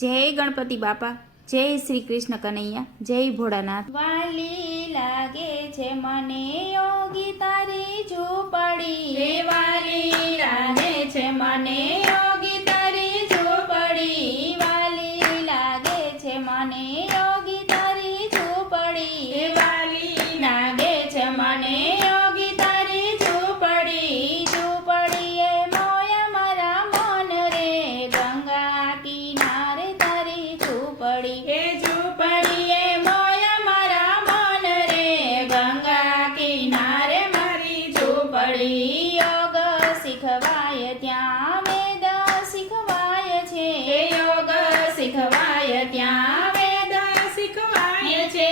જય ગણપતિ બાપા, જય શ્રી કૃષ્ણ કનૈયા, જય ભોળાનાથ। વાલી લાગે છે મને યોગી તારી ઝૂંપડી, વાલી લાગે છે મને યોગી તારી ઝૂંપડી, વાલી લાગે છે મને યોગી તારી ઝૂંપડી, વાલી લાગે છે મને યોગી તારી ઝૂંપડી, ઝૂંપડીએ મોય મારા મન રે, ગંગા કિનારે તારી ઝૂંપડી, હે ઝૂંપડીએ મોય મારા મન રે, ગંગા કિનારે મારી ઝૂંપડી, યોગ શીખવાય ત્યાં વેદ શીખવાય છે, યોગ શીખવાય ત્યાં વેદ શીખવાય છે,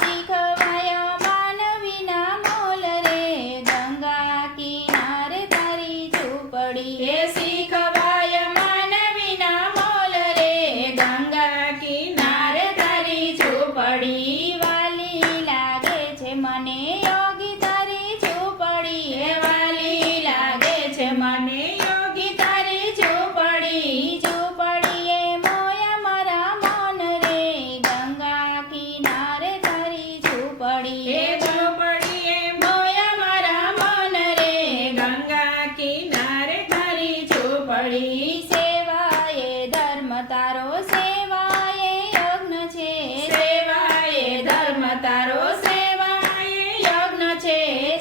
શીખવાય માનવીના મોલ રે, ગંગા કિનારે તારી ઝૂંપડી, હે શીખવાય માનવીના મોલ રે, ગંગા કિનારે તારી ઝૂંપડી, વાલી લાગે છે મને યોગી તારી ઝૂંપડી, હે વાલી લાગે છે મને યોગી તારી ઝૂંપડી, ઝૂંપડીએ મોય મારા મન રે, ગંગા કિનારે તારી ઝૂંપડી, હે ઝૂંપડીએ મોય મારા મન રે, ગંગા કિનારે તારી ઝૂંપડી, સેવાએ ધર્મ તારો સેવાએ યજ્ઞ છે, સેવાએ ધર્મ તારો સેવાએ યજ્ઞ છે,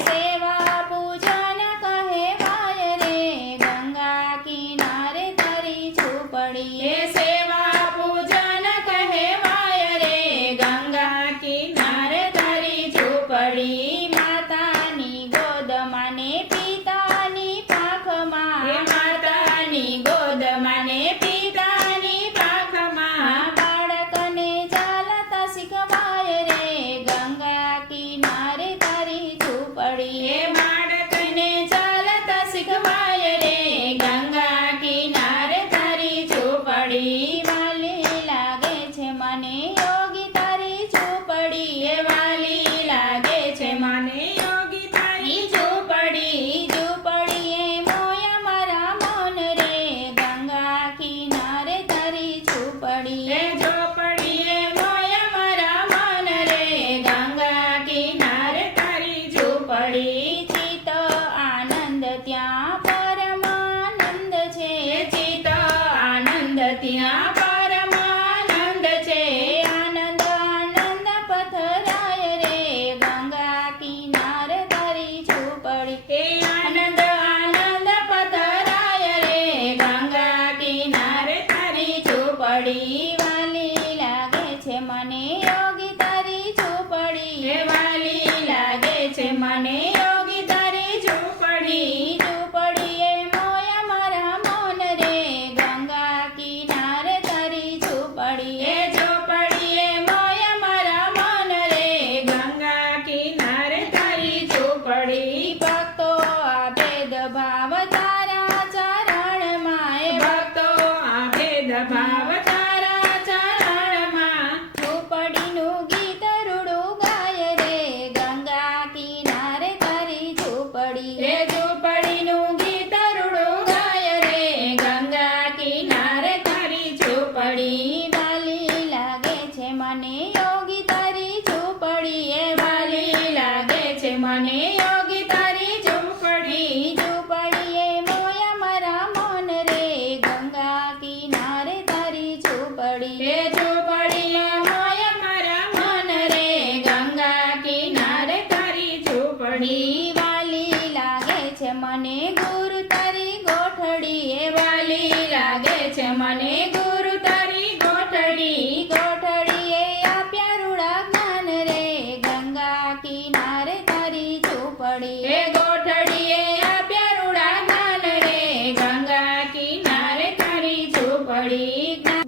સેવા પૂજન કહેવાય રે, ગંગા કિનારે તારી ઝૂંપડી, હે સેવા પૂજન કહેવાય રે, ગંગા કિનારે તારી ઝૂંપડી, માતાની ગોદમાં ને પિતાની પાંખમાં, હે માતાની ગોદમાં ને પિતાની પાંખમાં, બાળકને ચાલતા શીખવાય રે, ગંગા કિનારે તારી ઝૂંપડી, હે બાળકને ચાલતા શીખવાય રે, ગંગા કિનારે તારી ઝૂંપડી, વાલી લાગે છે મને યોગી તારી ઝૂંપડી, હે વાલી લાગે છે મને યોગી તારી ઝૂંપડી, ઝૂંપડીએ મોય મારા મન રે, ગંગા કિનારે તારી ઝૂંપડી, હે ઝૂંપડીએ મોય મારા મન રે, ગંગા કિનારે તારી ઝૂંપડી, ચિત્ત આનંદ ત્યાં પરમાનંદ છે, ચિત્ત આનંદ ત્યાં પરમાનંદ છે, આનંદ આનંદ પથરાય રે, ગંગા કિનારે તારી ઝૂંપડી, હે આનંદ આનંદ પથરાય રે, ગંગા કિનારે તારી ઝૂંપડી, વાલી લાગે છે મને યોગી તારી ઝૂંપડી, હે વાલી લાગે છે મને યોગી તારી ઝૂંપડી, ઝૂંપડીએ મોય મારા મન રે, ગંગા કિનારે તારી ઝૂંપડી, હે ઝૂંપડીએ મોય મારા મન રે, ગંગા કિનારે તારી ઝૂંપડી, ભક્તો આ ભેદભાવ તારા ચરણમાં, હે ભક્તો આ ભેદભાવ તારા ચરણમાં, ઝૂંપડીનું ગીત રૂડું ગાય રે, ગંગા કિનારે તારી ઝૂંપડી, હે ઝૂંપડીનું ગીત રૂડું ગાય રે, ગંગા કિનારે તારી ઝૂંપડી, વાલી લાગે છે મને યોગી તારી ઝૂંપડી, હે વાલી લાગે છે મને યોગી તારી ઝૂંપડી, ઝૂંપડીએ મોય મારા મન રે, ગંગા કિનારે તારી ઝૂંપડી, હે ઝૂંપડીએ મોય મારા મન રે, ગંગા કિનારે તારી ઝૂંપડી, વાલી લાગે છે મને ગુરુ તારી ગોઠડી, હે વાલી લાગે છે મને ગુરુ તારી ગોઠડી, ગોઠડીએ આપ્યા રૂડા જ્ઞાન રે, ગંગા કિનારે તારી ઝૂંપડી, હે ગોઠડીએ આપ્યા રૂડા જ્ઞાન રે, ગંગા કિનારે તારી ઝૂંપડી,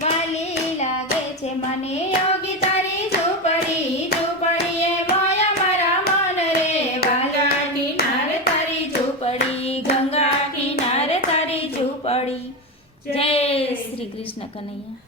વાલી લાગે છે મને યોગી તારી ઝૂંપડી, ઝૂંપડીએ મોય મારા મન રે, ગંગા કિનારે તારી ઝૂંપડી, ગંગા કિનારે તારી ઝૂંપડી, જય શ્રી કૃષ્ણ કનૈયા।